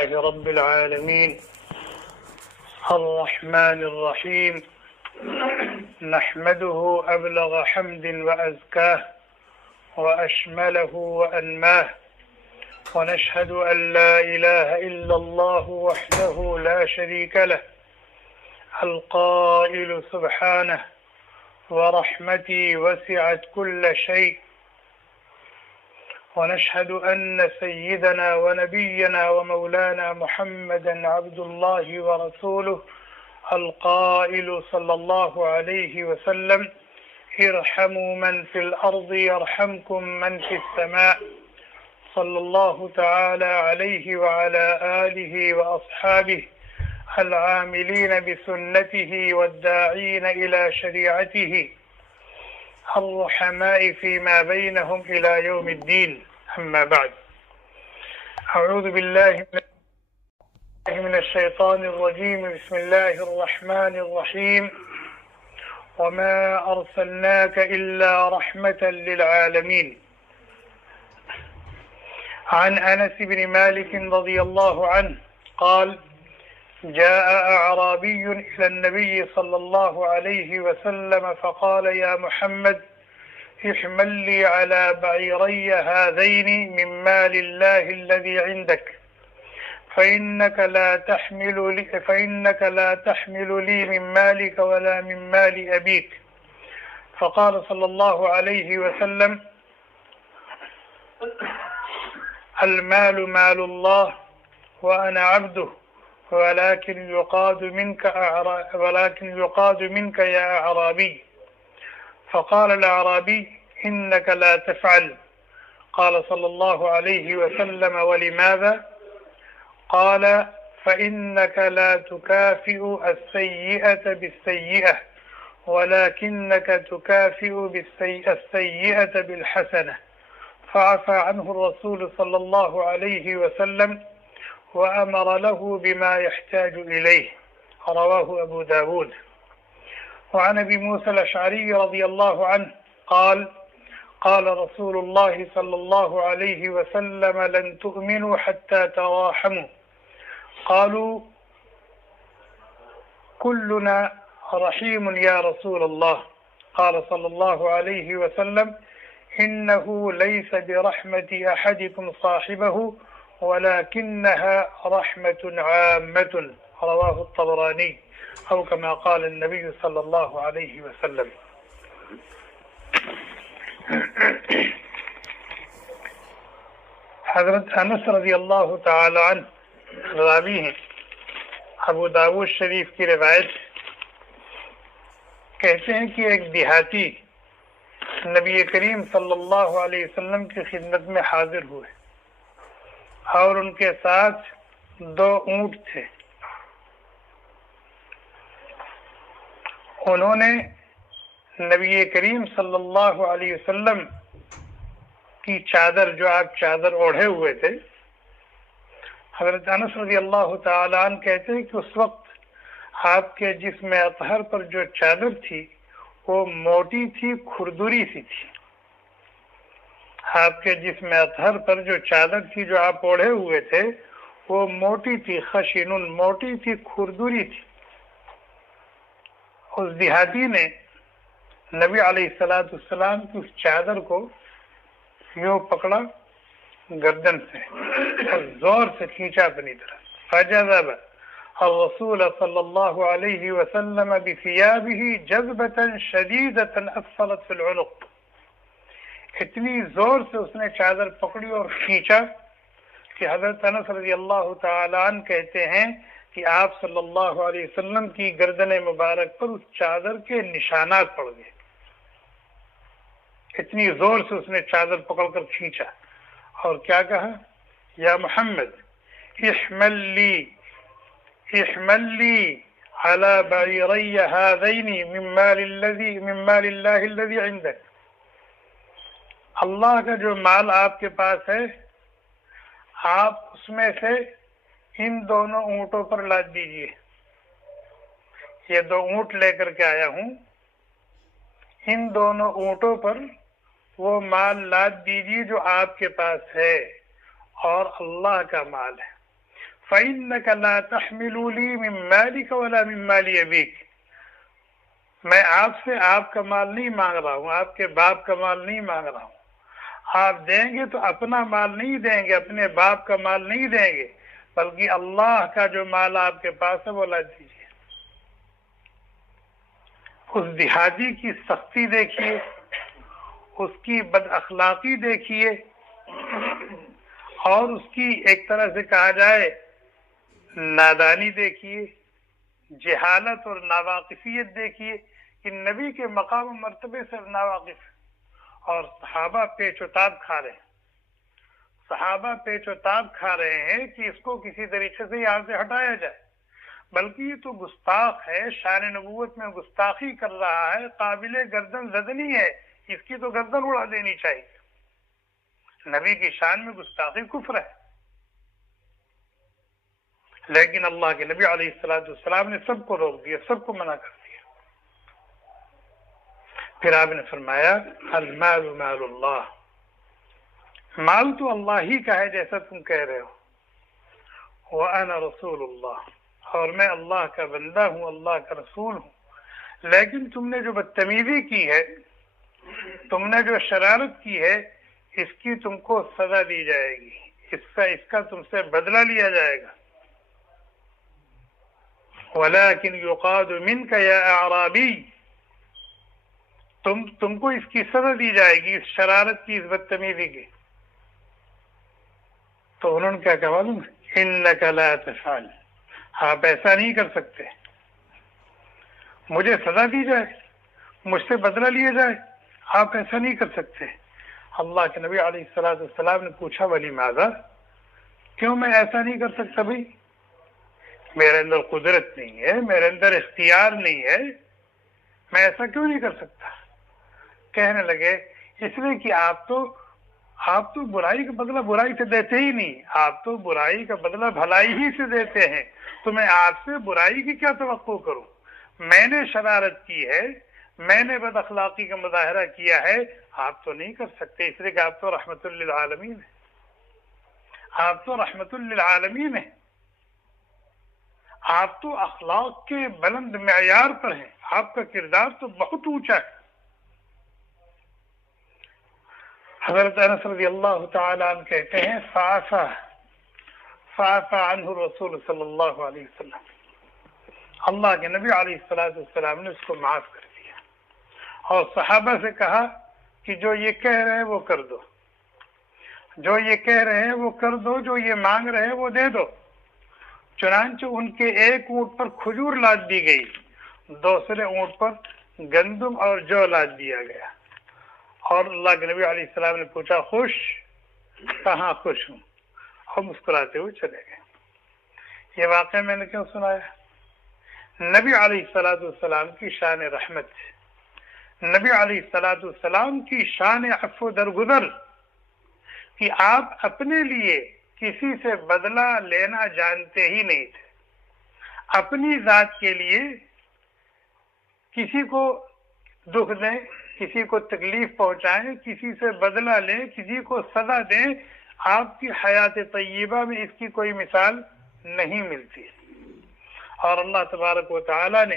لله رب العالمين الرحمن الرحيم نحمده أبلغ حمد وأزكاه وأشمله وأنماه ونشهد أن لا إله إلا الله وحده لا شريك له القائل سبحانه ورحمتي وسعت كل شيء ونشهد أن سيدنا ونبينا ومولانا محمدا عبد الله ورسوله القائل صلى الله عليه وسلم ارحموا من في الأرض يرحمكم من في السماء صلى الله تعالى عليه وعلى آله وأصحابه العاملين بسنته والداعين إلى شريعته الرحماء فيما بينهم إلى يوم الدين أما بعد أعوذ بالله من الشيطان الرجيم بسم الله الرحمن الرحيم وما أرسلناك إلا رحمة للعالمين عن أنس بن مالك رضي الله عنه قال جاء أعرابي إلى النبي صلى الله عليه وسلم فقال يا محمد احمل لي على بعيري هذين من مال الله الذي عندك فإنك لا تحمل لي من مالك ولا من مال أبيك فقال صلى الله عليه وسلم المال مال الله وأنا عبده ولكن يقاد منك يا أعرابي فقال الأعرابي إنك لا تفعل قال صلى الله عليه وسلم ولماذا قال فإنك لا تكافئ السيئة بالسيئة ولكنك تكافئ السيئة بالحسنة فعفى عنه الرسول صلى الله عليه وسلم وأمر له بما يحتاج إليه رواه أبو داود. وعن أبي موسى الأشعري رضي الله عنه قال قال رسول الله صلى الله عليه وسلم لن تؤمنوا حتى تراحموا قالوا كلنا رحيم يا رسول الله قال صلى الله عليه وسلم إنه ليس برحمة أحدكم صاحبه ولكنها رحمة عامة رواه الطبراني أو كما قال النبي صلى الله عليه وسلم. حضرت انس رضی اللہ تعالی عنہ راوی ہیں، ابو داؤد شریف کی روایت کہتے ہیں کہ ایک دیہاتی نبی کریم صلی اللہ علیہ وسلم کی خدمت میں حاضر ہوئے اور ان کے ساتھ 2 اونٹ تھے. انہوں نے نبی کریم صلی اللہ علیہ وسلم کی چادر، جو آپ چادر اوڑھے ہوئے تھے، حضرت انس رضی اللہ تعالی عنہ کہتے ہیں کہ اس وقت آپ کے جسم اطہر پر جو چادر تھی وہ موٹی تھی، کھردری سی تھی. آپ کے جسم اطہر پر جو چادر تھی جو آپ اوڑھے ہوئے تھے وہ موٹی تھی، خشن، موٹی تھی، کھردری تھی. اس دیہاتی نے نبی علیہ السلام کی اس چادر کو یوں پکڑا گردن سے اور زور سے کھینچا اپنی طرف. فجذب الرسول صلی اللہ علیہ وسلم بثيابه جذبة شديدة اثرت في العنق. اتنی زور سے اس نے چادر پکڑی اور کھینچا کہ حضرت انس رضی اللہ تعالی عنہ کہتے ہیں کہ آپ صلی اللہ علیہ وسلم کی گردن مبارک پر اس چادر کے نشانات پڑ گئے. اتنی زور سے اس نے چادر پکڑ کر کھینچا اور کیا کہا، یا محمد احمل لی على بعيري هذين من مال الله الذي عندك. اللہ کا جو مال آپ کے پاس ہے آپ اس میں سے ان دونوں اونٹوں پر لاد دیجئے. یہ 2 اونٹ لے کر کے آیا ہوں، ان دونوں اونٹوں پر وہ مال لاد دیجیے جو آپ کے پاس ہے اور اللہ کا مال ہے. فإنك لا تحمل لي من مالك ولا من مال أبيك، میں آپ سے آپ کا مال نہیں مانگ رہا ہوں، آپ کے باپ کا مال نہیں مانگ رہا ہوں. آپ دیں گے تو اپنا مال نہیں دیں گے، اپنے باپ کا مال نہیں دیں گے، بلکہ اللہ کا جو مال آپ کے پاس ہے وہ لا دیجیے. اس دیہاتی کی سختی دیکھیے، اس کی بد اخلاقی دیکھیے، اور اس کی ایک طرح سے کہا جائے نادانی دیکھیے، جہالت اور ناواقفیت دیکھیے کہ نبی کے مقام و مرتبے سے ناواقف، اور صحابہ پیچ و تاب کھا رہے ہیں. صحابہ پیچ و تاب کھا رہے ہیں کہ اس کو کسی طریقے سے یہاں سے ہٹایا جائے، بلکہ یہ تو گستاخ ہے، شان نبوت میں گستاخی کر رہا ہے، قابل گردن زدنی ہے، اس کی تو گردن اڑا دینی چاہیے. نبی کی شان میں گستاخی کفر ہے، لیکن اللہ کے نبی علیہ السلام نے سب کو روک دیا، سب کو منع کر دیا. پھر آپ نے فرمایا المال مال اللہ، مال تو اللہ ہی کا ہے جیسا تم کہہ رہے ہو. وَأَنَا رَسُولُ اللَّهِ، اور میں اللہ کا بندہ ہوں، اللہ کا رسول ہوں. لیکن تم نے جو بدتمیزی کی ہے، تم نے جو شرارت کی ہے، اس کی تم کو سزا دی جائے گی، اس کا تم سے بدلہ لیا جائے گا. وَلَكِنْ يُقَادُ مِنْكَ يَا أَعْرَابِيُّ، تم کو اس کی سزا دی جائے گی، اس شرارت کی، اس بدتمیزی کی. تو انہوں نے کیا کہا معلوم ہے؟ إِنَّكَ لَا تَفْعَلُ، آپ ایسا نہیں کر سکتے، مجھے سزا دی جائے، مجھ سے بدلہ لیا جائے، آپ ایسا نہیں کر سکتے. اللہ کے نبی علیہ السلام نے پوچھا وَلِمَاذَا، کیوں میں ایسا نہیں کر سکتا؟ بھائی میرے اندر قدرت نہیں ہے، میرے اندر اختیار نہیں ہے، میں ایسا کیوں نہیں کر سکتا؟ کہنے لگے اس لیے کہ آپ تو برائی کا بدلہ برائی سے دیتے ہی نہیں، آپ تو برائی کا بدلہ بھلائی ہی سے دیتے ہیں، تو میں آپ سے برائی کی کیا توقع کروں؟ میں نے شرارت کی ہے، میں نے بد اخلاقی کا مظاہرہ کیا ہے، آپ تو نہیں کر سکتے، اس لیے کہ آپ تو رحمت للعالمین ہیں، آپ تو رحمت للعالمین ہیں، آپ تو اخلاق کے بلند معیار پر ہیں، آپ کا کردار تو بہت اونچا ہے. حضرت انس رضی اللہ تعالیٰ عنہ کہتے ہیں فعفى عنہ رسول صلی اللہ علیہ وسلم، اللہ کے نبی علیہ السلام نے اس کو معاف کر دیا، اور صحابہ سے کہا کہ جو یہ کہہ رہے ہیں وہ کر دو، جو یہ کہہ رہے ہیں وہ کر دو، جو یہ مانگ رہے ہیں وہ دے دو. چنانچہ ان کے ایک اونٹ پر کھجور لاد دی گئی، دوسرے اونٹ پر گندم اور جو لاد دیا گیا. اور اللہ کے نبی علیہ السلام نے پوچھا خوش؟ کہاں خوش ہوں، اور مسکراتے ہوئے چلے گئے. یہ واقعہ میں نے کیوں سنایا؟ نبی علیہ السلام کی شان رحمت، نبی علیہ السلام کی شان عفو درگزر، کہ آپ اپنے لیے کسی سے بدلہ لینا جانتے ہی نہیں تھے، اپنی ذات کے لیے کسی کو دکھ دیں، کسی کو تکلیف پہنچائیں، کسی سے بدلہ لیں، کسی کو سزا دیں، آپ کی حیات طیبہ میں اس کی کوئی مثال نہیں ملتی. اور اللہ تبارک و تعالی نے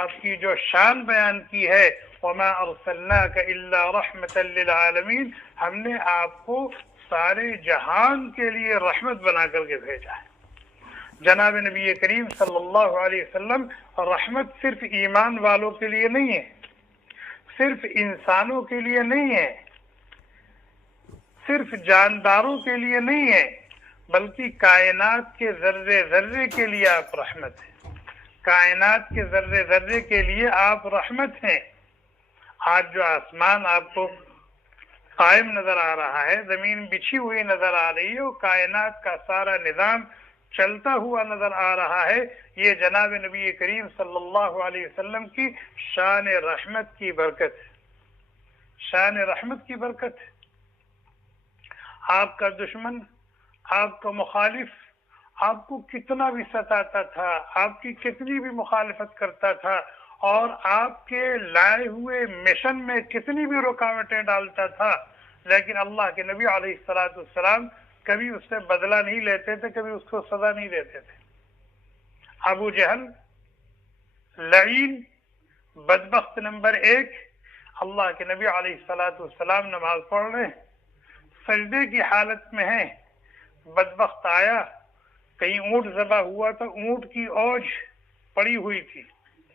آپ کی جو شان بیان کی ہے وَمَا أَرْسَلْنَاكَ إِلَّا رَحْمَةً لِلْعَالَمِينَ، ہم نے آپ کو سارے جہان کے لیے رحمت بنا کر کے بھیجا ہے. جناب نبی کریم صلی اللہ علیہ وسلم رحمت صرف ایمان والوں کے لیے نہیں ہے، صرف انسانوں کے لیے نہیں ہے، صرف جانداروں کے لیے نہیں ہے، بلکہ کائنات کے ذرے ذرے کے لیے آپ رحمت ہیں، کائنات کے ذرے ذرے کے لیے آپ رحمت ہیں. آج جو آسمان آپ کو قائم نظر آ رہا ہے، زمین بچھی ہوئی نظر آ رہی ہے، وہ کائنات کا سارا نظام چلتا ہوا نظر آ رہا ہے، یہ جناب نبی کریم صلی اللہ علیہ وسلم کی شان رحمت کی برکت ہے، شان رحمت کی برکت ہے. آپ کا دشمن، آپ کا مخالف آپ کو کتنا بھی ستاتا تھا، آپ کی کتنی بھی مخالفت کرتا تھا، اور آپ کے لائے ہوئے مشن میں کتنی بھی رکاوٹیں ڈالتا تھا، لیکن اللہ کے نبی علیہ السلام کبھی اس سے بدلہ نہیں لیتے تھے، کبھی اس کو سزا نہیں دیتے تھے۔ ابو جہل لعین بدبخت نمبر 1، اللہ کے نبی علیہ السلام نماز پڑھ رہے ہیں، سجدے کی حالت میں ہیں، بدبخت آیا، کہیں اونٹ ذبح ہوا تو اونٹ کی اوج پڑی ہوئی تھی،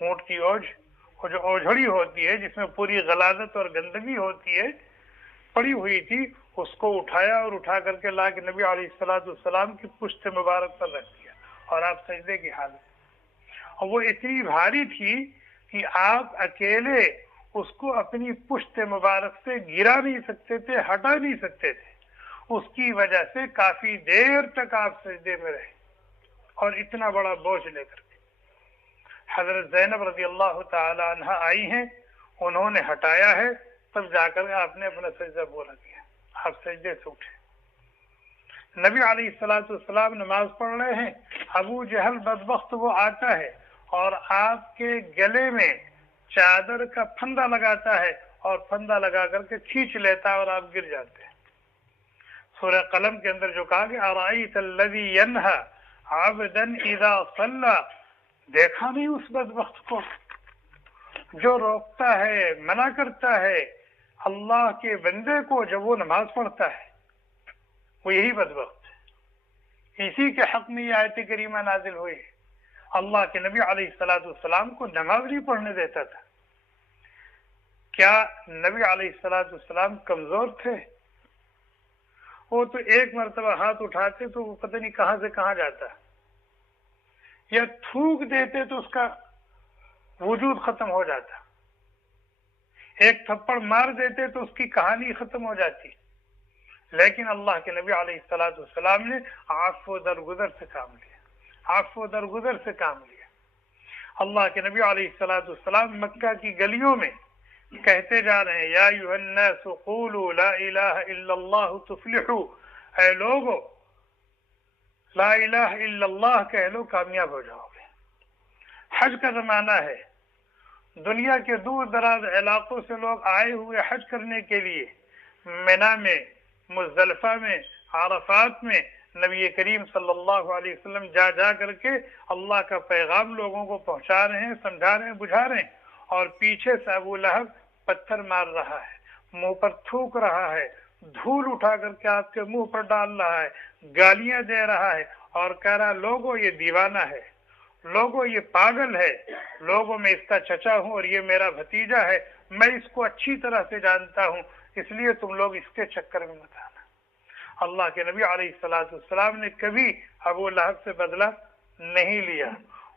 اونٹ کی اوج، وہ جو اوجھڑی ہوتی ہے جس میں پوری غلاظت اور گندگی ہوتی ہے، پڑی ہوئی تھی، اس کو اٹھایا اور اٹھا کر کے لا کے نبی علیہ السلام کی پشت مبارک پر رکھ دیا، اور آپ سجدے کی حالت، اور وہ اتنی بھاری تھی کہ آپ اکیلے اس کو اپنی پشت مبارک سے گرا نہیں سکتے تھے، ہٹا نہیں سکتے تھے، اس کی وجہ سے کافی دیر تک آپ سجدے میں رہے، اور اتنا بڑا بوجھ لے کر کے۔ حضرت زینب رضی اللہ تعالی عنہ آئی ہیں، انہوں نے ہٹایا ہے، تب جا کر آپ نے اپنا سجدہ پورا کیا، آپ سجدے سے اٹھے۔ نبی علیہ السلام نماز پڑھ رہے ہیں، ابو جہل بدبخت وہ آتا ہے اور آپ کے گلے میں چادر کا پھندا لگاتا ہے، اور پھندا لگا کر کے کھینچ لیتا ہے اور آپ گر جاتے ہیں۔ سورہ قلم کے اندر جو کہا کہ ارأیت الذی ینہی عبدا اذا صلی، دیکھا نہیں اس بدبخت کو جو روکتا ہے، منع کرتا ہے اللہ کے بندے کو جب وہ نماز پڑھتا ہے، وہ یہی بدبخت ہے، اسی کے حق میں یہ آیت کریمہ نازل ہوئی ہے۔ اللہ کے نبی علیہ السلام کو نماز نہیں پڑھنے دیتا تھا۔ کیا نبی علیہ السلام کمزور تھے؟ وہ تو ایک مرتبہ ہاتھ اٹھاتے تو وہ پتہ نہیں کہاں سے کہاں جاتا، یا تھوک دیتے تو اس کا وجود ختم ہو جاتا، ایک تھپڑ مار دیتے تو اس کی کہانی ختم ہو جاتی، لیکن اللہ کے نبی علیہ السلام نے عفو درگزر سے کام لیا، عفو درگزر سے کام لیا۔ اللہ کے نبی علیہ السلام مکہ کی گلیوں میں کہتے جا رہے ہیں، یا ایھا الناس قولوا لا الہ الا اللہ تفلحوا، اے لوگو لا الہ الا اللہ کہہ لو کامیاب ہو جاؤ گے۔ حج کا زمانہ ہے، دنیا کے دور دراز علاقوں سے لوگ آئے ہوئے حج کرنے کے لیے، منی میں، مزدلفہ میں، عرفات میں نبی کریم صلی اللہ علیہ وسلم جا جا کر کے اللہ کا پیغام لوگوں کو پہنچا رہے ہیں، سمجھا رہے ہیں، بجھا رہے ہیں، اور پیچھے سے ابو لہب پتھر مار رہا ہے، منہ پر تھوک رہا ہے، دھول اٹھا کر کے آپ کے منہ پر ڈال رہا ہے، گالیاں دے رہا ہے، اور کہہ رہا لوگوں یہ دیوانہ ہے، لوگوں یہ پاگل ہے، لوگوں میں اس کا چچا ہوں اور یہ میرا بھتیجا ہے، میں اس کو اچھی طرح سے جانتا ہوں، اس لیے تم لوگ اس کے چکر میں مت آنا۔ اللہ کے نبی علیہ السلام نے کبھی ابو لہب سے بدلہ نہیں لیا،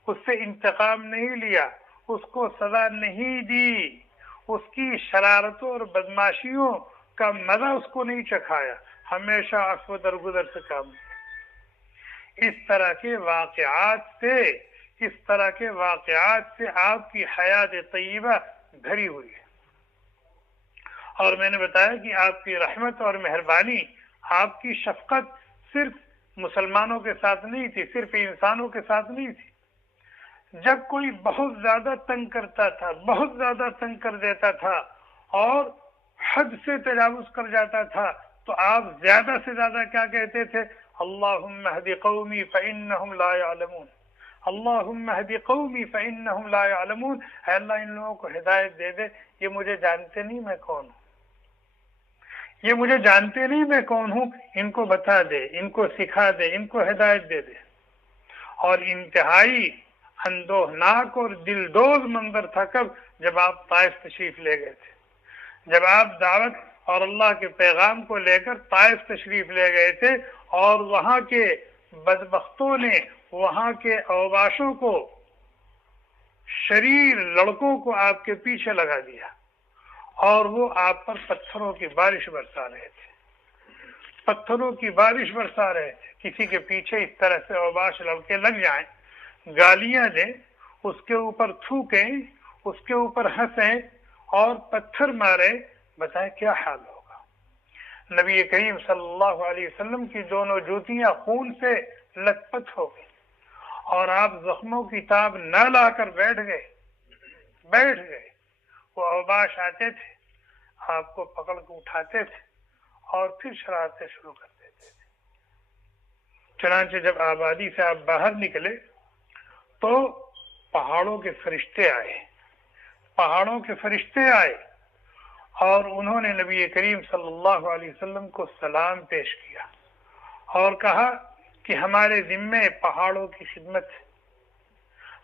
اس سے انتقام نہیں لیا، اس کو سزا نہیں دی، اس کی شرارتوں اور بدماشیوں کا مزہ اس کو نہیں چکھایا، ہمیشہ عفو درگزر سے کام لیا۔ اس طرح کے واقعات سے آپ کی حیات طیبہ بھری ہوئی ہے، اور میں نے بتایا کہ آپ کی رحمت اور مہربانی، آپ کی شفقت صرف مسلمانوں کے ساتھ نہیں تھی، صرف انسانوں کے ساتھ نہیں تھی۔ جب کوئی بہت زیادہ تنگ کرتا تھا، بہت زیادہ تنگ کر دیتا تھا اور حد سے تجاوز کر جاتا تھا، تو آپ زیادہ سے زیادہ کیا کہتے تھے؟ اللہم اہد قومی فإنہم لا یعلمون، اللہم اہد قومی فإنہم لا یعلمون، اے اللہ ان لوگوں کو ہدایت دے دے، یہ مجھے جانتے نہیں میں کون ہوں، یہ مجھے جانتے نہیں میں کون ہوں، ان کو بتا دے، ان کو سکھا دے، ان کو ہدایت دے دے۔ اور انتہائی اندوہناک اور دلدوز منظر تھا کب؟ جب آپ طائف تشریف لے گئے تھے، جب آپ دعوت اور اللہ کے پیغام کو لے کر طائف تشریف لے گئے تھے، اور وہاں کے بدبختوں نے، وہاں کے اوباشوں کو، شریر لڑکوں کو آپ کے پیچھے لگا دیا، اور وہ آپ پر پتھروں کی بارش برسا رہے تھے، پتھروں کی بارش برسا رہے تھے۔ کسی کے پیچھے اس طرح سے اوباش لڑکے لگ جائیں، گالیاں دیں، اس کے اوپر تھوکیں، اس کے اوپر ہنسیں اور پتھر مارے، بتائیں کیا حال ہوگا؟ نبی کریم صلی اللہ علیہ وسلم کی دونوں جوتیاں خون سے لت پت ہو گئی، اور آپ زخموں کی تاب نہ لا کر بیٹھ گئے۔ وہ اوباش آتے تھے، آپ کو پکڑ کے اٹھاتے تھے اور پھر شرارتیں شروع کر دیتے تھے۔ چنانچہ جب آبادی سے آپ باہر نکلے تو پہاڑوں کے فرشتے آئے، پہاڑوں کے فرشتے آئے اور انہوں نے نبی کریم صلی اللہ علیہ وسلم کو سلام پیش کیا اور کہا کہ ہمارے ذمے پہاڑوں کی خدمت ہے،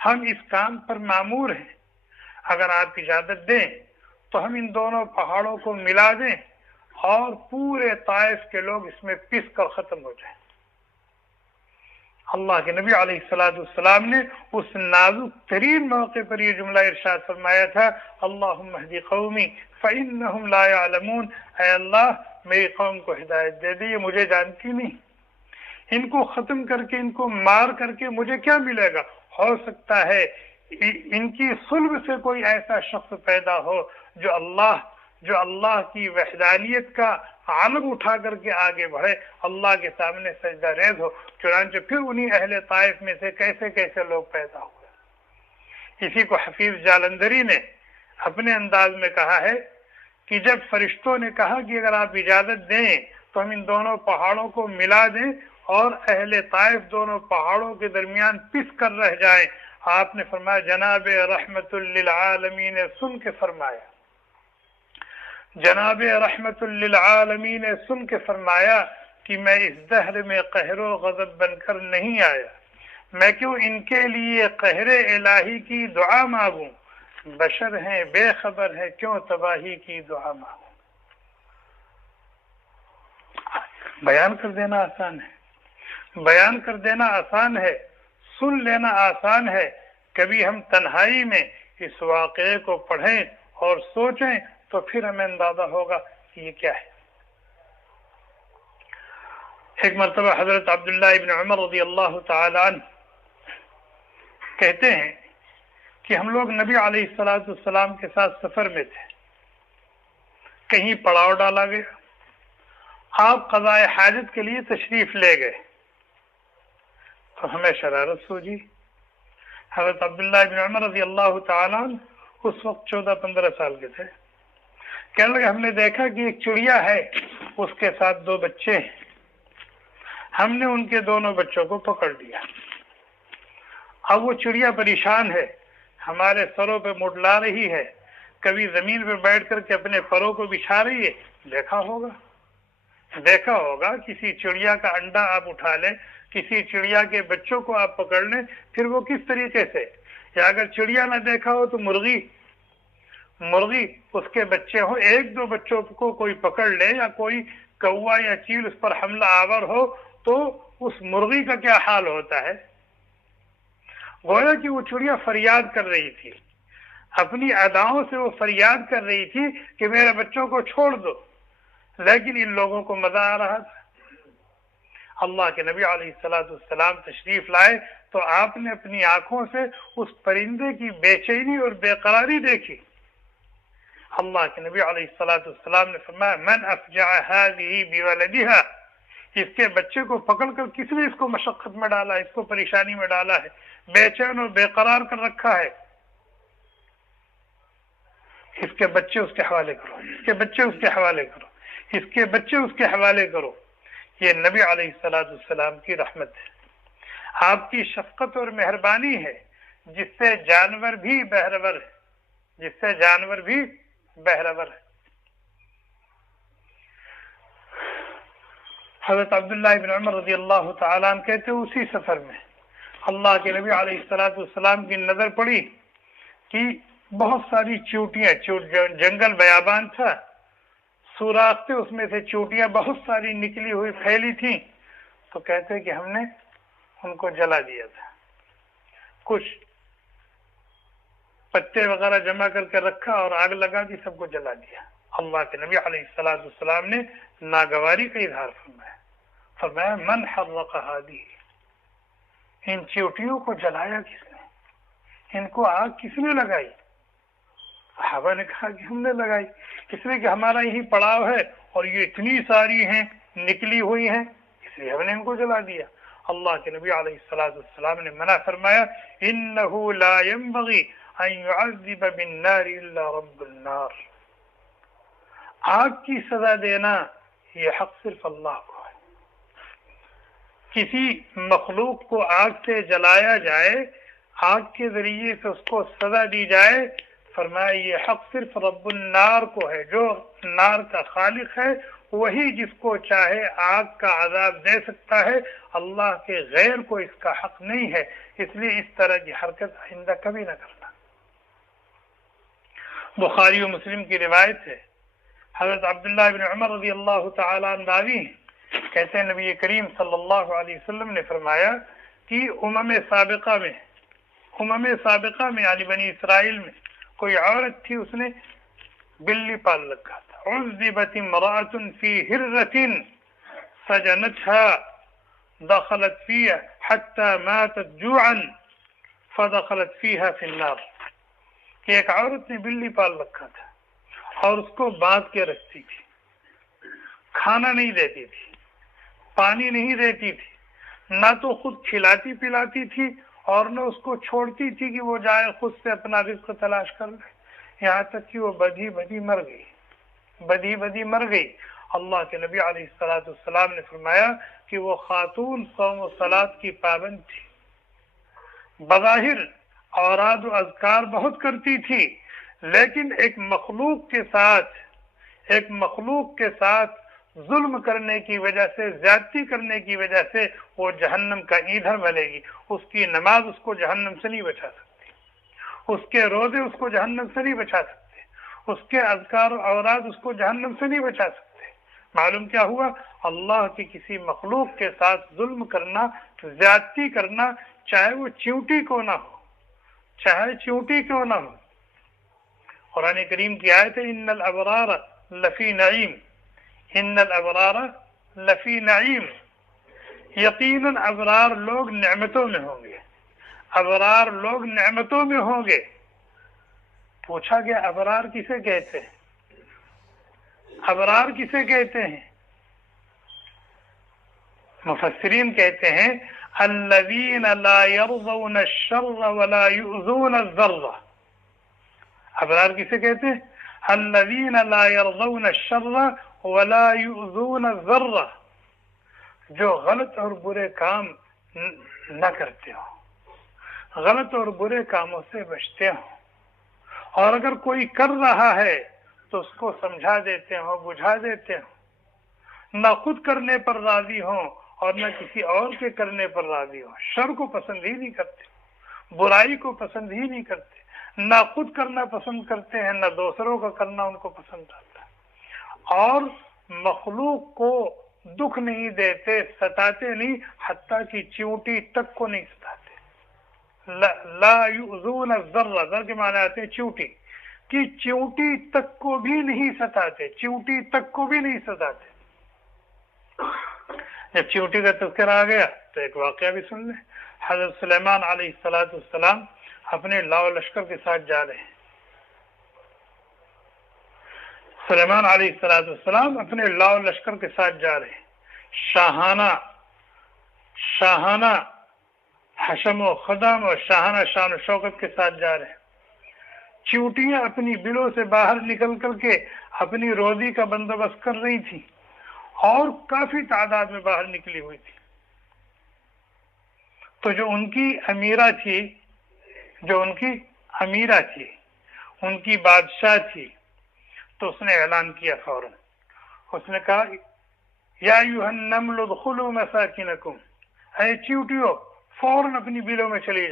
ہم اس کام پر مامور ہیں، اگر آپ اجازت دیں تو ہم ان دونوں پہاڑوں کو ملا دیں اور پورے طائف کے لوگ اس میں پس کر ختم ہو جائیں۔ اللہ کے نبی علیہ السلام نے اس نازک ترین موقع پر یہ جملہ ارشاد فرمایا تھا، اللہم اہدی قومی فإنہم لا یعلمون، اے اللہ میری قوم کو ہدایت دے دی، یہ مجھے جانتی نہیں، ان کو ختم کر کے، ان کو مار کر کے مجھے کیا ملے گا؟ ہو سکتا ہے ان کی صلب سے کوئی ایسا شخص پیدا ہو جو اللہ کی وحدانیت کا علم اٹھا کر کے آگے بڑھے، اللہ کے سامنے سجدہ ریز ہو۔ چنانچہ پھر انہی اہل طائف میں سے کیسے کیسے لوگ پیدا ہوئے۔ اسی کو حفیظ جالندری نے اپنے انداز میں کہا ہے کہ جب فرشتوں نے کہا کہ اگر آپ اجازت دیں تو ہم ان دونوں پہاڑوں کو ملا دیں اور اہل طائف دونوں پہاڑوں کے درمیان پس کر رہ جائیں، آپ نے فرمایا جناب رحمت للعالمین سن کے فرمایا، جناب رحمت للعالمین نے سن کے فرمایا کہ میں اس دہر میں قہر و غضب بن کر نہیں آیا، میں کیوں ان کے لیے قہر الہی کی دعا مانگوں، بشر ہیں بے خبر ہے کیوں تباہی کی دعا مانگوں۔ بیان کر دینا آسان ہے، بیان کر دینا آسان ہے، سن لینا آسان ہے، کبھی ہم تنہائی میں اس واقعے کو پڑھیں اور سوچیں تو پھر ہمیں اندازہ ہوگا کہ یہ کیا ہے۔ ایک مرتبہ حضرت عبداللہ ابن عمر رضی اللہ تعالی عنہ کہتے ہیں کہ ہم لوگ نبی علیہ السلام کے ساتھ سفر میں تھے، کہیں پڑاؤ ڈالا گیا، آپ قضاء حاجت کے لیے تشریف لے گئے تو ہمیں شرارت سوجی۔ حضرت عبداللہ ابن عمر رضی اللہ تعالی عنہ اس وقت 14-15 سال کے تھے، کہنے لگے ہم نے دیکھا کہ ایک چڑیا ہے، اس کے ساتھ 2 بچے ہیں، ہم نے ان کے دونوں بچوں کو پکڑ لیا، اب وہ چڑیا پریشان ہے، ہمارے سروں پہ مڈلا رہی ہے، کبھی زمین پہ بیٹھ کر کے اپنے پروں کو بچھا رہی ہے، دیکھا ہوگا کسی چڑیا کا انڈا آپ اٹھا لیں، کسی چڑیا کے بچوں کو آپ پکڑ لیں، پھر وہ کس طریقے سے، یا اگر چڑیا نہ دیکھا ہو تو مرغی اس کے بچے ہوں، 1-2 بچوں کو کوئی پکڑ لے یا کوئی کوا یا چیل اس پر حملہ آور ہو تو اس مرغی کا کیا حال ہوتا ہے۔ گویا کہ وہ چڑیا فریاد کر رہی تھی، اپنی اداؤں سے وہ فریاد کر رہی تھی کہ میرے بچوں کو چھوڑ دو، لیکن ان لوگوں کو مزہ آ رہا تھا۔ اللہ کے نبی علیہ السلام تشریف لائے تو آپ نے اپنی آنکھوں سے اس پرندے کی بے چینی اور بے قراری دیکھی۔ اللہ کے نبی علیہ السلام نے فرمایا من افجع هذه بولدها، اس کے بچے کو پکڑ کر کس نے اس کو مشقت میں ڈالا ہے، اس کو پریشانی میں ڈالا ہے، بے چین اور بے قرار کر رکھا ہے، اس کے بچے اس کے حوالے کرو، اس کے بچے اس کے حوالے کرو، اس کے بچے اس کے حوالے کرو۔ یہ نبی علیہ السلام کی رحمت ہے، آپ کی شفقت اور مہربانی ہے، جس سے جانور بھی بہرور ہے، جس سے جانور بھی بہرور ہے۔ حضرت عبداللہ ابن عمر رضی اللہ تعالیٰ عنہ کہتے ہیں اسی سفر میں اللہ کے نبی علیہ السلام کی نظر پڑی کہ بہت ساری چیونٹیاں، جنگل بیابان تھا، سوراخ تھے، اس میں سے چیونٹیاں بہت ساری نکلی ہوئی پھیلی تھیں، تو کہتے کہ ہم نے ان کو جلا دیا تھا، کچھ پتے وغیرہ جمع کر کے رکھا اور آگ لگا دی، سب کو جلا دیا۔ اللہ کے نبی علیہ السلام نے ناگواری کا اظہار فرمایا من حرق هذه، ان چیونٹیوں کو جلایا کس نے، ان کو آگ کس نے لگائی؟ صحابہ نے کہا کہ ہم نے لگائی، اس لیے کہ ہمارا یہی پڑاؤ ہے اور یہ اتنی ساری ہیں، نکلی ہوئی ہیں، اس لیے ہم نے ان کو جلا دیا۔ اللہ کے نبی علیہ السلام نے منع فرمایا انه لا ينبغي ان يعذب بالنار الا رب النار، آگ کی سزا دینا یہ حق صرف اللہ کو ہے، کسی مخلوق کو آگ سے جلایا جائے، آگ کے ذریعے سے اس کو سزا دی جائے، فرمایا یہ حق صرف رب النار کو ہے، جو نار کا خالق ہے وہی جس کو چاہے آگ کا عذاب دے سکتا ہے، اللہ کے غیر کو اس کا حق نہیں ہے، اس لیے اس طرح کی حرکت آئندہ کبھی نہ کرنا۔ بخاری و مسلم کی روایت ہے، حضرت عبداللہ بن عمر رضی اللہ تعالیٰ عنہ راوی ہیں، کہتے ہیں نبی کریم صلی اللہ علیہ وسلم نے فرمایا کہ امم سابقہ میں یعنی بنی اسرائیل میں کوئی عورت تھی، اس نے بلی پال رکھا تھا۔ عذبت امرأة في هرة سجنتها دخلت فيها حتى ماتت جوعا فدخلت فيها في النار، کہ ایک عورت نے بلی پال رکھا تھا اور اس کو باندھ کے رکھتی تھی، کھانا نہیں دیتی تھی، پانی نہیں دیتی تھی، نہ تو خود کھلاتی پلاتی تھی اور نہ اس کو چھوڑتی تھی کہ وہ جائے خود سے اپنا رزق تلاش کر لے، یہاں تک کہ وہ بدھی بدھی مر گئی۔ اللہ کے نبی علیہ السلام نے فرمایا کہ وہ خاتون صوم و صلات کی پابند تھی، بظاہر اوراد و اذکار بہت کرتی تھی، لیکن ایک مخلوق کے ساتھ ظلم کرنے کی وجہ سے، زیادتی کرنے کی وجہ سے وہ جہنم کا ایندھن بنے گی۔ اس کی نماز اس کو جہنم سے نہیں بچا سکتی، اس کے روزے اس کو جہنم سے نہیں بچا سکتے، اس کے اذکار و اوراد اس کو جہنم سے نہیں بچا سکتے۔ معلوم کیا ہوا؟ اللہ کی کسی مخلوق کے ساتھ ظلم کرنا، زیادتی کرنا، چاہے وہ چیونٹی کیوں نہ ہو۔ قرآن کریم کی آیت ہے ان الابرار لفی نعیم، یقیناً ابرار لوگ نعمتوں میں ہوں گے۔ پوچھا گیا ابرار کسے کہتے ہیں؟ مفسرین کہتے ہیں الذین لا یرضون الشر ولا یؤذون الذرہ۔ ابرار کسے کہتے ہیں؟ الذین لا یرضون الشر ولا یؤذون الذرہ، جو غلط اور برے کام نہ کرتے ہوں، غلط اور برے کاموں سے بچتے ہوں، اور اگر کوئی کر رہا ہے تو اس کو سمجھا دیتے ہوں، بجھا دیتے ہوں، نہ خود کرنے پر راضی ہوں اور نہ کسی اور کے کرنے پر راضی ہوں، شر کو پسند ہی نہیں کرتے، برائی کو پسند ہی نہیں کرتے، نہ خود کرنا پسند کرتے ہیں، نہ دوسروں کا کرنا ان کو پسند آتا ہے، اور مخلوق کو دکھ نہیں دیتے، ستاتے نہیں، حتیٰ کہ چیونٹی تک کو نہیں ستاتے۔ لا یؤذون الذرہ، ذر کے معنی آتے ہیں چیونٹی، کہ چیونٹی تک کو بھی نہیں ستاتے، جب چیونٹی کا تذکرہ آ گیا تو ایک واقعہ بھی سن لیں۔ حضرت سلیمان علیہ السلام اپنے لاؤ لشکر کے ساتھ جا رہے ہیں، شاہانہ حشم و خدم اور شاہانہ شان و شوکت کے ساتھ جا رہے ہیں۔ چیونٹیاں اپنی بلوں سے باہر نکل کر کے اپنی روزی کا بندوبست کر رہی تھی اور کافی تعداد میں باہر نکلی ہوئی تھی۔ تو جو ان کی امیرہ تھی، ان کی بادشاہ تھی، تو اس نے اعلان کیا فوراً، اس نے کہا یا ایھا النمل ادخلوا مساکنکم، اے چیونٹیوں فوراً اپنی بلوں میں چلی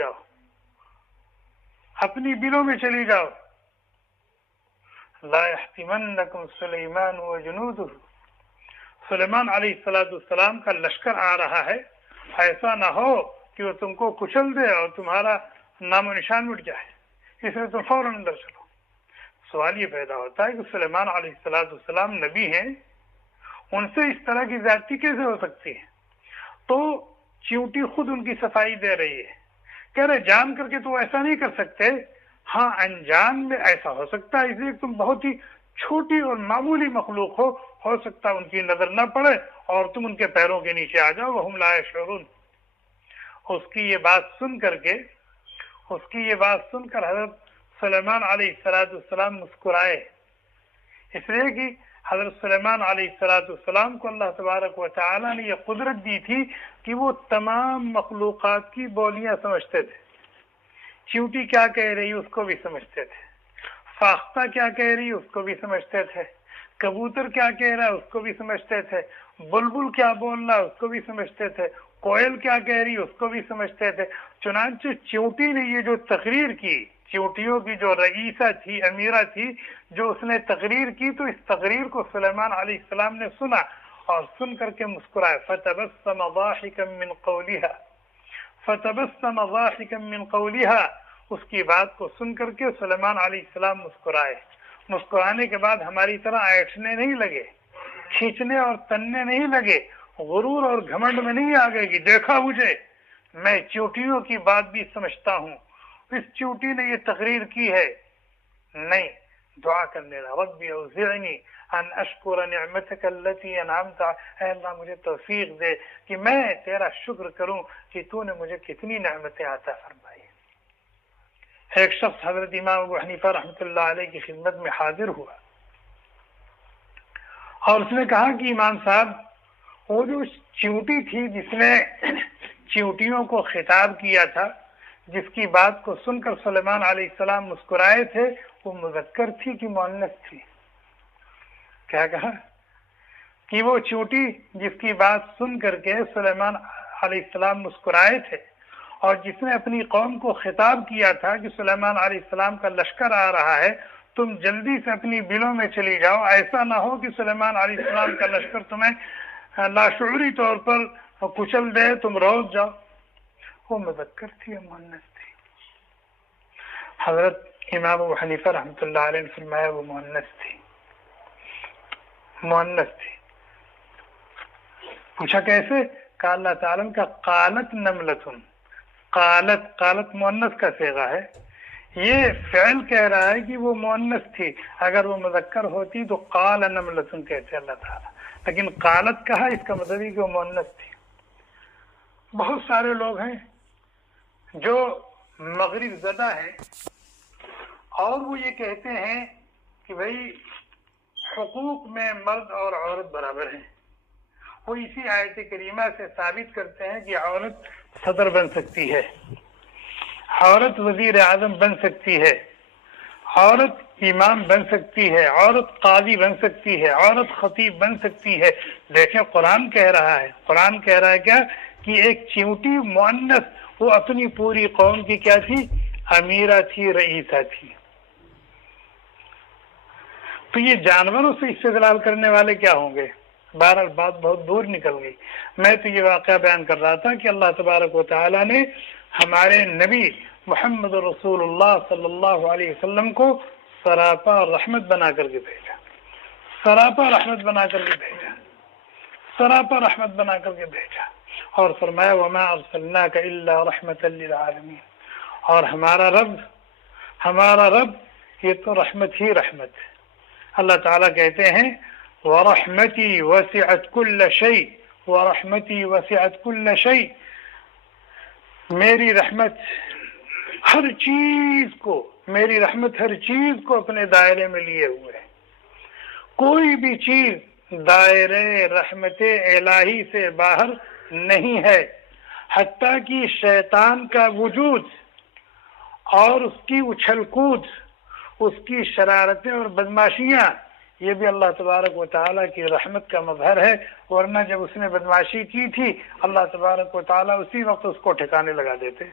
جاؤ، لا یحطمنکم سلیمان وجنودہ، سلیمان علیہ السلام کا لشکر آ رہا ہے، ایسا نہ ہو کہ وہ تم کو کچل دے اور تمہارا نام و نشان مٹ جائے، اس لیے تم فوراً اندر چلو۔ سوال یہ پیدا ہوتا ہے کہ سلیمان علیہ السلام نبی ہیں، ان سے اس طرح کی زیادتی کیسے ہو سکتی ہے؟ تو چیونٹی خود ان کی صفائی دے رہی ہے، کہہ رہے جان کر کے تو ایسا نہیں کر سکتے، ہاں انجان میں ایسا ہو سکتا ہے، اس لیے تم بہت ہی چھوٹی اور معمولی مخلوق ہو سکتا ہے ان کی نظر نہ پڑے اور تم ان کے پیروں کے نیچے آ جاؤ، وہم لا یشعرون۔ اس کی یہ بات سن کر حضرت سلیمان علیہ السلام مسکرائے، اس لیے کہ حضرت سلیمان علیہ السلام کو اللہ تبارک و تعالی نے یہ قدرت دی تھی کہ وہ تمام مخلوقات کی بولیاں سمجھتے تھے. چیونٹی کیا کہہ رہی اس کو بھی سمجھتے تھے, فاختہ کیا کہہ رہی اس کو بھی سمجھتے تھے, کبوتر کیا کہہ رہا ہے اس کو بھی سمجھتے تھے, بلبل کیا بول رہا ہے اس کو بھی سمجھتے تھے, کوئل کیا کہہ رہی اس کو بھی سمجھتے تھے. چنانچہ چیونٹی نے یہ جو تقریر کی, چیونٹیوں کی جو رئیسہ تھی, امیرہ تھی, جو اس نے تقریر کی, تو اس تقریر کو سلیمان علیہ السلام نے سنا اور سن کر کے مسکرائے. فتبسم ضاحكا من قولها, فتبسم ضاحكا من قولها, اس کی بات کو سن کر کے سلیمان علیہ السلام مسکرائے. مسکرانے کے بعد ہماری طرح ایٹھنے نہیں لگے, کھینچنے اور تننے نہیں لگے, غرور اور گھمنڈ میں نہیں آ گئے کہ دیکھا مجھے, میں چیونٹیوں کی بات بھی سمجھتا ہوں, اس چیونٹی نے یہ تقریر کی ہے. نہیں, دعا کرنے لگا, ربی اوزعنی ان اشکر نعمتک التي انعمت, اے اللہ مجھے توفیق دے کہ میں تیرا شکر کروں کہ تو نے مجھے کتنی نعمتیں عطا فرمائی. ایک شخص حضرت امام ابو حنیفہ رحمۃ اللہ علیہ کی خدمت میں حاضر ہوا اور اس نے کہا کہ امام صاحب, وہ جو چیونٹی تھی جس نے چیونٹیوں کو خطاب کیا تھا, جس کی بات کو سن کر سلیمان علیہ السلام مسکرائے تھے, وہ مذکر تھی کہ مؤنث تھی؟ کیا کہا کہ وہ چیونٹی جس کی بات سن کر کے سلیمان علیہ السلام مسکرائے تھے اور جس نے اپنی قوم کو خطاب کیا تھا کہ سلیمان علیہ السلام کا لشکر آ رہا ہے, تم جلدی سے اپنی بلوں میں چلی جاؤ, ایسا نہ ہو کہ سلیمان علیہ السلام کا لشکر تمہیں لاشعوری طور پر کچل دے, تم روز جاؤ. وہ مذکر تھی, مؤنث تھی. حضرت امام ابو حنیفہ رحمۃ اللہ علیہ نے فرمایا وہ مؤنث تھی, مؤنث تھی. پوچھا کیسے؟ کہا اللہ تعالیٰ کا قالت نملتن, قالت مؤنث کا صیغہ ہے, یہ فعل کہہ رہا ہے کہ وہ مؤنث تھی. اگر وہ مذکر ہوتی تو قال نملتن کہتے اللہ تعالیٰ, لیکن قالت کہا, اس کا مطلب ہے کہ وہ مؤنث تھی. بہت سارے لوگ ہیں جو مغرب زدہ ہیں اور وہ یہ کہتے ہیں کہ بھئی حقوق میں مرد اور عورت برابر ہیں. وہ اسی آیت کریمہ سے ثابت کرتے ہیں کہ عورت صدر بن سکتی ہے, عورت وزیر اعظم بن سکتی ہے, عورت امام بن سکتی ہے, عورت قاضی بن سکتی ہے, عورت خطیب بن سکتی ہے. دیکھیں قرآن کہہ رہا ہے, قرآن کہہ رہا ہے کیا کہ ایک چیونٹی مؤنث, وہ اپنی پوری قوم کی کیا تھی؟ امیرہ تھی, رئیسہ تھی. تو یہ جانوروں سے استدلال کرنے والے کیا ہوں گے؟ بہرحال بات بہت دور نکل گئی. میں تو یہ واقعہ بیان کر رہا تھا کہ اللہ تبارک و تعالی نے ہمارے نبی محمد رسول اللہ صلی اللہ علیہ وسلم کو سراپا رحمت بنا کر کے بھیجا, سراپا رحمت بنا کر کے بھیجا, سراپا رحمت بنا کر کے بھیجا. اور فرمایا وما ارسلناک الا رحمتا للعالمین, اور ہمارا رب یہ تو رحمت ہی رحمت ہے. اللہ تعالیٰ کہتے ہیں وَرَحْمَتِي وَسِعَتْ كُلَّ شَيْءٍ وَرَحْمَتِي وَسِعَتْ كُلَّ شَيْءٍ, میری رحمت ہر چیز کو, میری رحمت ہر چیز کو اپنے دائرے میں لیے ہوئے ہے. کوئی بھی چیز دائرے رحمت الہی سے باہر نہیں ہے, حتیٰ کہ شیطان کا وجود اور اس کی اچھل کود, اس کی شرارتیں اور بدماشیاں, یہ بھی اللہ تبارک و تعالیٰ کی رحمت کا مظہر ہے. ورنہ جب اس نے بدماشی کی تھی اللہ تبارک و تعالیٰ اسی وقت اس کو ٹھکانے لگا دیتے.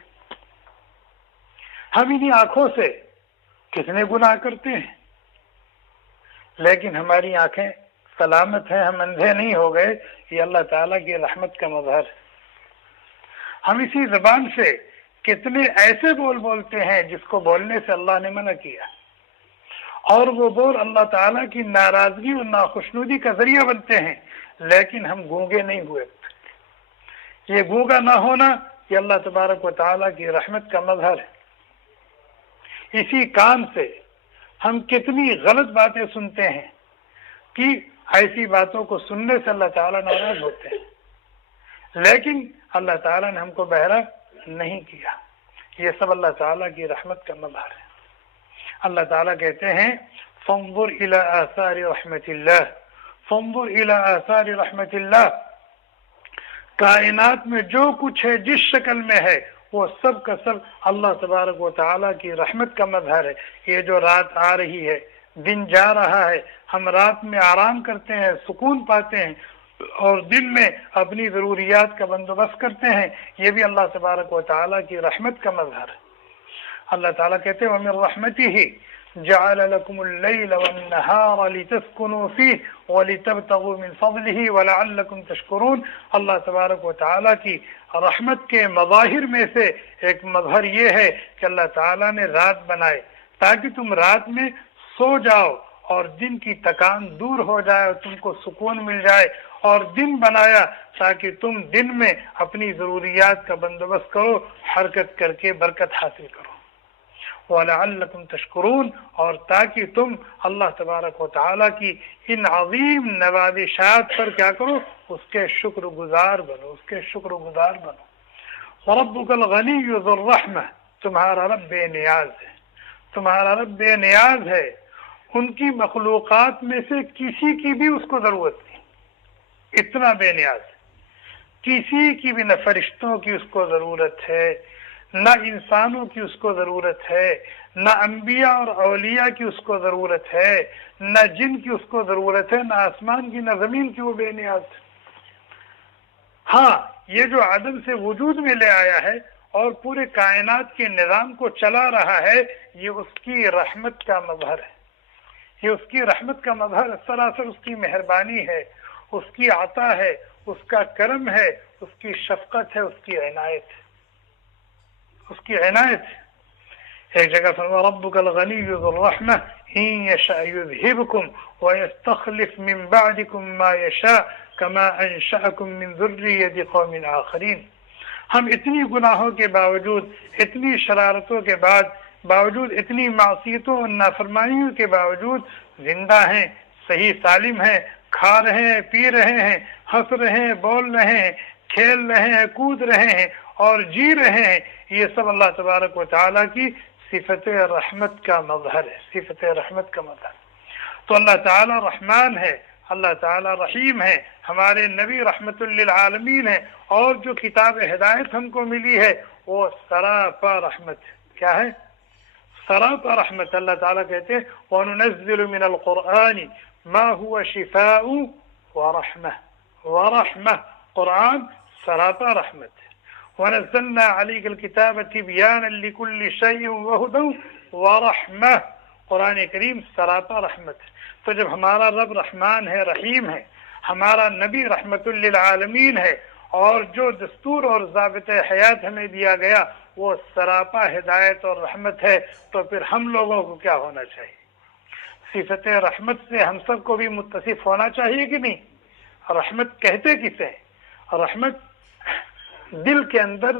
ہم انہی آنکھوں سے کتنے گناہ کرتے ہیں, لیکن ہماری آنکھیں سلامت ہیں, ہم اندھے نہیں ہو گئے. یہ اللہ تعالیٰ کی رحمت کا مظہر ہے. ہم اسی زبان سے کتنے ایسے بولتے ہیں جس کو بولنے سے اللہ نے منع کیا, اور وہ بول اللہ تعالیٰ کی ناراضگی اور ناخوشنودی کا ذریعہ بنتے ہیں, لیکن ہم گونگے نہیں ہوئے. یہ گونگا نہ ہونا یہ اللہ تبارک و تعالیٰ کی رحمت کا مظہر ہے. اسی کان سے ہم کتنی غلط باتیں سنتے ہیں کہ ایسی باتوں کو سننے سے اللہ تعالیٰ ناراض ہوتے ہیں, لیکن اللہ تعالیٰ نے ہم کو بہرا نہیں کیا. یہ سب اللہ تعالیٰ کی رحمت کا مظہر ہے. اللہ تعالیٰ کہتے ہیں فانظر الی آثار رحمت اللہ فانظر الى آثار رحمت اللہ، کائنات میں جو کچھ ہے جس شکل میں ہے وہ سب کا سب اللہ تبارک و تعالیٰ کی رحمت کا مظہر ہے۔ یہ جو رات آ رہی ہے، دن جا رہا ہے، ہم رات میں آرام کرتے ہیں، سکون پاتے ہیں اور دن میں اپنی ضروریات کا بندوبست کرتے ہیں، یہ بھی اللہ تبارک و تعالیٰ کی رحمت کا مظہر ہے۔ اللہ تعالیٰ کہتے ہیں وَمِن رَحْمَتِهِ جَعَلَ لَكُمُ اللَّيْلَ وَالنَّهَارَ لِتَسْكُنُوا فِيهِ وَلِتَبْتَغُوا مِن فَضْلِهِ وَلَعَلَّكُمْ تَشْكُرُونَ۔ اللہ تبارک و تعالیٰ کی رحمت کے مظاہر میں سے ایک مظہر یہ ہے کہ اللہ تعالیٰ نے رات بنائے تاکہ تم رات میں سو جاؤ اور دن کی تکان دور ہو جائے اور تم کو سکون مل جائے، اور دن بنایا تاکہ تم دن میں اپنی ضروریات کا بندوبست کرو، حرکت کر کے برکت حاصل کرو۔ وَلَعَلَّكُمْ تَشْكُرُونَ، اور تاکہ تم اللہ تبارک و تعالیٰ کی ان عظیم نوازشات پر کیا کرو، اس کے شکر گزار بنو، اس کے شکر گزار بنو۔ وَرَبُّكَ الْغَنِيُّ ذُو الرَّحْمَةِ، تمہارا رب بے نیاز ہے، تمہارا رب بے نیاز ہے، ان کی مخلوقات میں سے کسی کی بھی اس کو ضرورت نہیں، اتنا بے نیاز ہے، کسی کی بھی، نہ فرشتوں کی اس کو ضرورت ہے، نہ انسانوں کی اس کو ضرورت ہے، نہ انبیاء اور اولیاء کی اس کو ضرورت ہے، نہ جن کی اس کو ضرورت ہے، نہ آسمان کی نہ زمین کی، وہ بے نیاز ہے۔ ہاں، یہ جو عدم سے وجود میں لے آیا ہے اور پورے کائنات کے نظام کو چلا رہا ہے، یہ اس کی رحمت کا مظہر ہے، یہ اس کی رحمت کا مظہر سراسر اس کی مہربانی ہے، اس کی عطا ہے، اس کا کرم ہے، اس کی شفقت ہے، اس کی عنایت ہے، اس کی عنایت ہے۔ ایک جگہ فرمایا ربک الغنی ذو الرحمہ ان یشاء یذہبکم ویستخلف من بعدکم ما یشاء کما انشأکم من ذریۃ قوم آخرین۔ ہم اتنی گناہوں کے باوجود، اتنی شرارتوں کے باوجود، اتنی معصیتوں اور نافرمانیوں کے باوجود زندہ ہیں، صحیح سالم ہیں، کھا رہے ہیں، پی رہے ہیں، ہنس رہے ہیں، بول رہے ہیں، کھیل رہے ہیں، کود رہے ہیں اور جی رہے ہیں، یہ سب اللہ تبارک و تعالیٰ کی صفت رحمت کا مظہر ہے، صفت رحمت کا مظہر۔ تو اللہ تعالیٰ رحمان ہے، اللہ تعالیٰ رحیم ہے، ہمارے نبی رحمت للعالمین ہے، اور جو کتاب ہدایت ہم کو ملی ہے وہ سراپا رحمت ہے۔ کیا ہے؟ سراپا رحمت۔ اللہ تعالیٰ کہتے ہیں وَنُنَزِّلُ مِنَ الْقُرْآنِ مَا هُوَ شِفَاءٌ وَرَحْمَةٌ، ورحمہ، قرآن سراپا رحمت ہے۔ وَنَزَّلْنَا عَلَيْكَ الْكِتَابَ تِبْيَانًا لِكُلِّ شَيْءٍ وَهُدًى وَرَحْمَةٌ، قرآن کریم سراپا رحمت ہے۔ تو جب ہمارا رب رحمان ہے، رحیم ہے، ہمارا نبی رحمت للعالمین ہے، اور جو دستور اور ضابط حیات ہمیں دیا گیا وہ سراپا ہدایت اور رحمت ہے، تو پھر ہم لوگوں کو کیا ہونا چاہیے؟ صفت رحمت سے ہم سب کو بھی متصف ہونا چاہیے کہ نہیں؟ رحمت کہتے کسے؟ رحمت دل کے اندر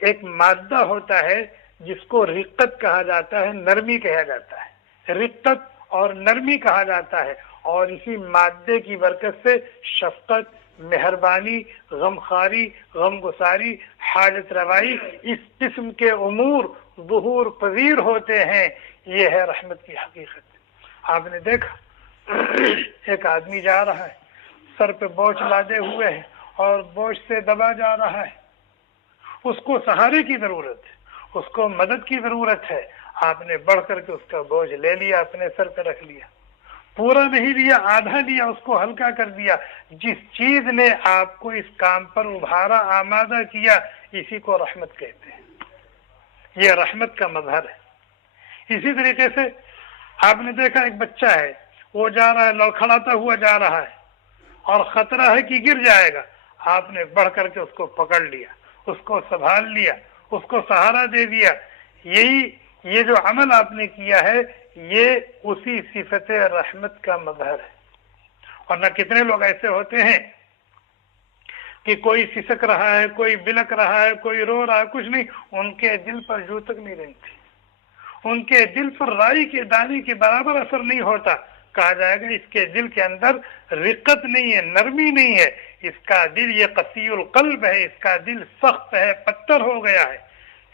ایک مادہ ہوتا ہے جس کو رقت کہا جاتا ہے، نرمی کہا جاتا ہے، رقت اور نرمی کہا جاتا ہے، اور اسی مادے کی برکت سے شفقت، مہربانی، غمخواری، غم گساری، حاجت روائی، اس قسم کے امور ظہور پذیر ہوتے ہیں۔ یہ ہے رحمت کی حقیقت۔ آپ نے دیکھا ایک آدمی جا رہا ہے، سر پہ بوجھ لادے ہوئے ہے اور بوجھ سے دبا جا رہا ہے، اس کو سہارے کی ضرورت ہے، اس کو مدد کی ضرورت ہے۔ آپ نے بڑھ کر کے اس کا بوجھ لے لیا، اپنے سر پہ رکھ لیا، پورا نہیں لیا، آدھا لیا، اس کو ہلکا کر دیا۔ جس چیز نے آپ کو اس کام پر ابھارا، آمادہ کیا، اسی کو رحمت کہتے ہیں۔ یہ رحمت کا مظہر ہے۔ اسی طریقے سے آپ نے دیکھا ایک بچہ ہے، وہ جا رہا ہے، لڑکھڑاتا ہوا جا رہا ہے اور خطرہ ہے کہ گر جائے گا، آپ نے بڑھ کر کے اس کو پکڑ لیا، اس کو سنبھال لیا، اس کو سہارا دے دیا۔ یہ جو عمل آپ نے کیا ہے یہ اسی صفت رحمت کا مظہر ہے۔ اور نہ کتنے لوگ ایسے ہوتے ہیں کہ کوئی سسک رہا ہے، کوئی بلک رہا ہے، کوئی رو رہا ہے، کچھ نہیں، ان کے دل پر جو تک نہیں رہتی، ان کے دل پر رائی کے دانے کے برابر اثر نہیں ہوتا۔ کہا جائے گا اس کے دل کے اندر رقت نہیں ہے، نرمی نہیں ہے، اس کا دل یہ قسی القلب ہے، اس کا دل سخت ہے، پتھر ہو گیا ہے،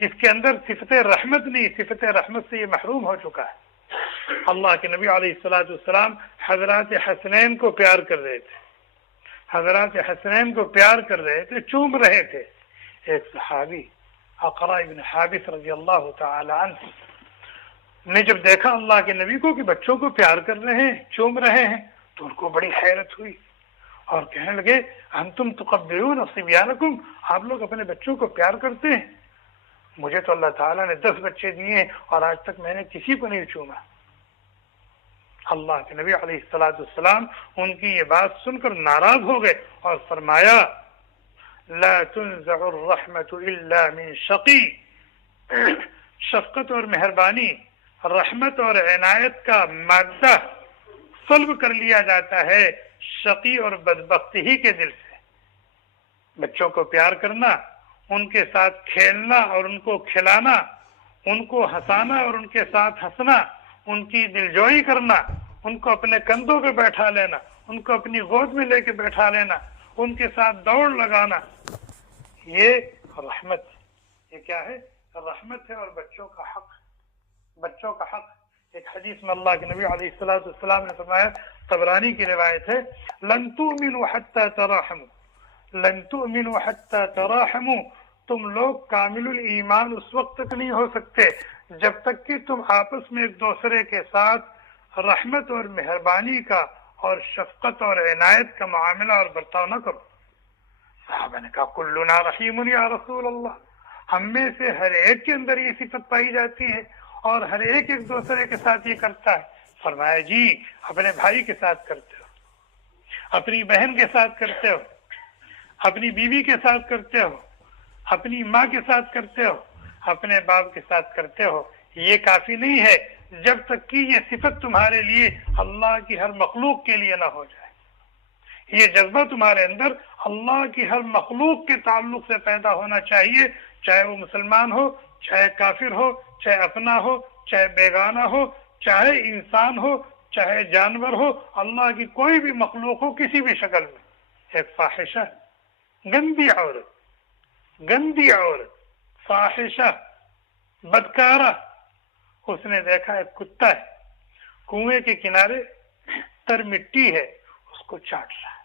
اس کے اندر صفت رحمت نہیں، صفت رحمت سے یہ محروم ہو چکا ہے۔ اللہ کے نبی علیہ الصلوۃ والسلام حضرات حسنین کو پیار کر رہے تھے، حضرات حسنین کو پیار کر رہے تھے، چوم رہے تھے۔ ایک صحابی اقرا ابن حابس رضی اللہ تعالی عنہ نے جب دیکھا اللہ کے نبی کو کہ بچوں کو پیار کر رہے ہیں، چوم رہے ہیں، تو ان کو بڑی حیرت ہوئی اور کہنے لگے انتم تقبلون صبیانکم، آپ لوگ اپنے بچوں کو پیار کرتے ہیں؟ مجھے تو اللہ تعالیٰ نے 10 بچے دیے ہیں اور آج تک میں نے کسی کو نہیں چوما۔ اللہ کے نبی علیہ الصلوۃ والسلام ان کی یہ بات سن کر ناراض ہو گئے اور فرمایا لا تنزع الرحمت الا من شقی، شفقت اور مہربانی، رحمت اور عنایت کا مادہ سلب کر لیا جاتا ہے شقی اور بدبختی ہی کے دل سے۔ بچوں کو پیار کرنا، ان کے ساتھ کھیلنا اور ان کو کھلانا، ان کو ہنسانا اور ان کے ساتھ ہنسنا، ان کی دلجوئی کرنا، ان کو اپنے کندھوں پہ بیٹھا لینا، ان کو اپنی گود میں لے کے بیٹھا لینا، ان کے ساتھ دوڑ لگانا، یہ رحمت، یہ کیا ہے؟ رحمت ہے اور بچوں کا حق، بچوں کا حق۔ ایک حدیث میں اللہ کے نبی علیہ الصلوۃ والسلام نے فرمایا، طبرانی کی روایت ہے، لن تؤمنوا حتى تراحموا، لن تؤمنوا حتى تراحموا، تم لوگ کامل الایمان اس وقت تک نہیں ہو سکتے جب تک کہ تم آپس میں ایک دوسرے کے ساتھ رحمت اور مہربانی کا اور شفقت اور عنایت کا معاملہ اور برتاؤ نہ کرو۔ صحابہ نے کہا کلنا رحیم یا رسول اللہ، ہم میں سے ہر ایک کے اندر یہ صفت پائی جاتی ہے اور ہر ایک ایک دوسرے کے ساتھ یہ کرتا ہے۔ فرمایا جی اپنے بھائی کے ساتھ کرتے ہو، اپنی بہن کے ساتھ کرتے ہو، اپنی بیوی کے ساتھ کرتے ہو، اپنی ماں کے ساتھ کرتے ہو، اپنے باپ کے ساتھ کرتے ہو۔ یہ کافی نہیں ہے جب تک کہ یہ صفت تمہارے لیے اللہ کی ہر مخلوق کے لیے نہ ہو جائے۔ یہ جذبہ تمہارے اندر اللہ کی ہر مخلوق کے تعلق سے پیدا ہونا چاہیے، چاہے وہ مسلمان ہو، چاہے کافر ہو، چاہے اپنا ہو، چاہے بیگانہ ہو، چاہے انسان ہو، چاہے جانور ہو، اللہ کی کوئی بھی مخلوق ہو کسی بھی شکل میں۔ ایک فاحشہ، گندی عورت، فاحشہ، بدکارہ، اس نے دیکھا ایک کتا ہے کنویں کے کنارے، تر مٹی ہے، اس کو چاٹ رہا ہے،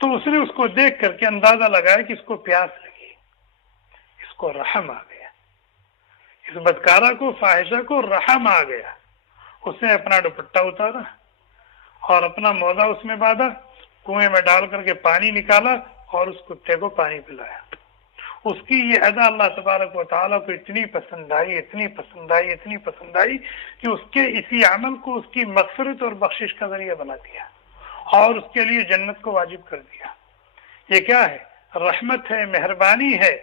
تو اس نے اس کو دیکھ کر کے اندازہ لگایا کہ اس کو پیاس لگی، اس کو رحم آ گیا، اس بدکارہ کو، فاحشہ کو رحم آ گیا۔ اس نے اپنا دوپٹہ اتارا اور اپنا موزہ اس میں باندھا، کنویں میں ڈال کر کے پانی نکالا اور اس کتے کو پانی پلایا۔ اس کی یہ ادا اللہ تبارک و تعالیٰ کو اتنی پسند آئی، اتنی پسند آئی، اتنی پسند آئی کہ اس کے اسی عمل کو اس کی مغفرت اور بخشش کا ذریعہ بنا دیا اور اس کے لیے جنت کو واجب کر دیا۔ یہ کیا ہے؟ رحمت ہے، مہربانی ہے۔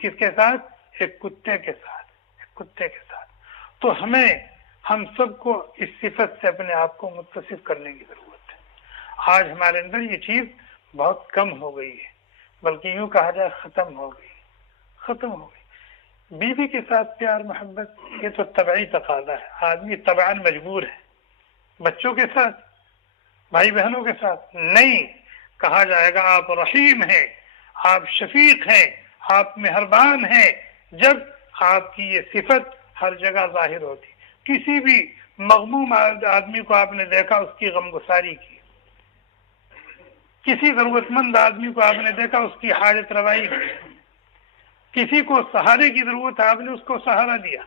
کس کے ساتھ؟ ایک کتے کے ساتھ، ایک کتے کے ساتھ۔ تو ہم سب کو اس صفت سے اپنے آپ کو متصف کرنے کی ضرورت ہے۔ آج ہمارے اندر یہ چیز بہت کم ہو گئی ہے، بلکہ یوں کہا جائے ختم ہو گئی۔ بیوی کے ساتھ پیار محبت یہ تو طبعی تقاضا ہے، آدمی طبعاً مجبور ہے۔ بچوں کے ساتھ، بھائی بہنوں کے ساتھ نہیں، کہا جائے گا آپ رحیم ہیں، آپ شفیق ہیں، آپ مہربان ہیں جب آپ کی یہ صفت ہر جگہ ظاہر ہوتی۔ کسی بھی مغموم آدمی کو آپ نے دیکھا، اس کی غمگساری کی، کسی ضرورت مند آدمی کو آپ نے دیکھا، اس کی حاجت روائی کی، کسی کو سہارے کی ضرورت ہے، آپ نے اس کو سہارا دیا،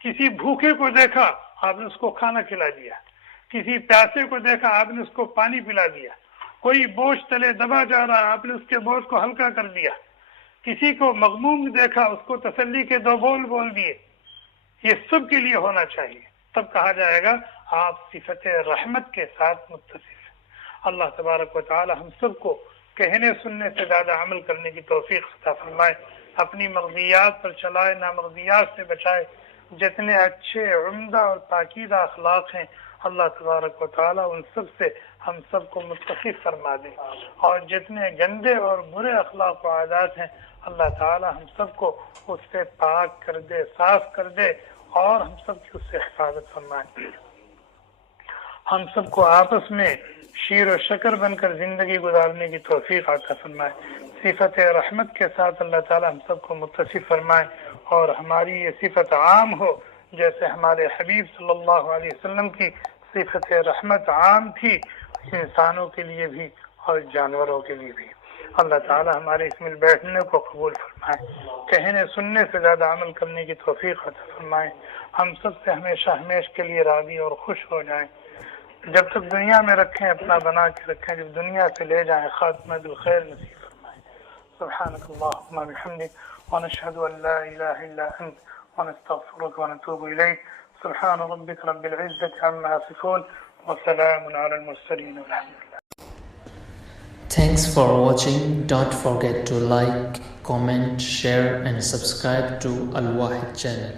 کسی بھوکے کو دیکھا آپ نے اس کو کھانا کھلا دیا، کسی پیاسے کو دیکھا آپ نے اس کو پانی پلا دیا، کوئی بوجھ تلے دبا جا رہا آپ نے اس کے بوجھ کو ہلکا کر دیا، کسی کو مغموم دیکھا اس کو تسلی کے 2 بول دیے۔ یہ سب کے لیے ہونا چاہیے، تب کہا جائے گا آپ صفت رحمت کے ساتھ متصف ہیں۔ اللہ تبارک و تعالی ہم سب کو کہنے سننے سے زیادہ عمل کرنے کی توفیق عطا فرمائے، اپنی مرضیات پر چلائے، نامرضیات سے بچائے۔ جتنے اچھے، عمدہ اور پاکیزہ اخلاق ہیں اللہ تبارک و تعالی ان سب سے ہم سب کو متصف فرما دے، اور جتنے گندے اور برے اخلاق و عادات ہیں اللہ تعالی ہم سب کو اس سے پاک کر دے، صاف کر دے، اور ہم سب کی اس سے حفاظت فرمائے۔ ہم سب کو آپس میں شیر و شکر بن کر زندگی گزارنے کی توفیق عطا فرمائے۔ صفت رحمت کے ساتھ اللہ تعالی ہم سب کو متصف فرمائے، اور ہماری یہ صفت عام ہو، جیسے ہمارے حبیب صلی اللہ علیہ وسلم کی صفت رحمت عام تھی انسانوں کے لیے بھی اور جانوروں کے لیے بھی. اللہ تعالی ہمارے اس مل بیٹھنے کو قبول فرمائے, کہنے سننے سے زیادہ عمل کرنے کی توفیق عطا فرمائے. ہم سب سے ہمیشہ ہمیشہ کے لیے راضی اور خوش ہو جائیں. جب تک دنیا میں رکھیں اپنا بنا کے رکھیں, جب دنیا سے لے جائیں خاتمہ بالخیر نصیب فرمائے. سبحانک اللہم بحمدک ونشہد ان لا الہ الا انت ونستغفرک ونتوب الیک. سبحان ربک رب العزة عما یصفون وسلام علی المرسلین والحمد للہ. Thanks for watching. Don't forget to like, comment, share and subscribe to Al Wahid channel.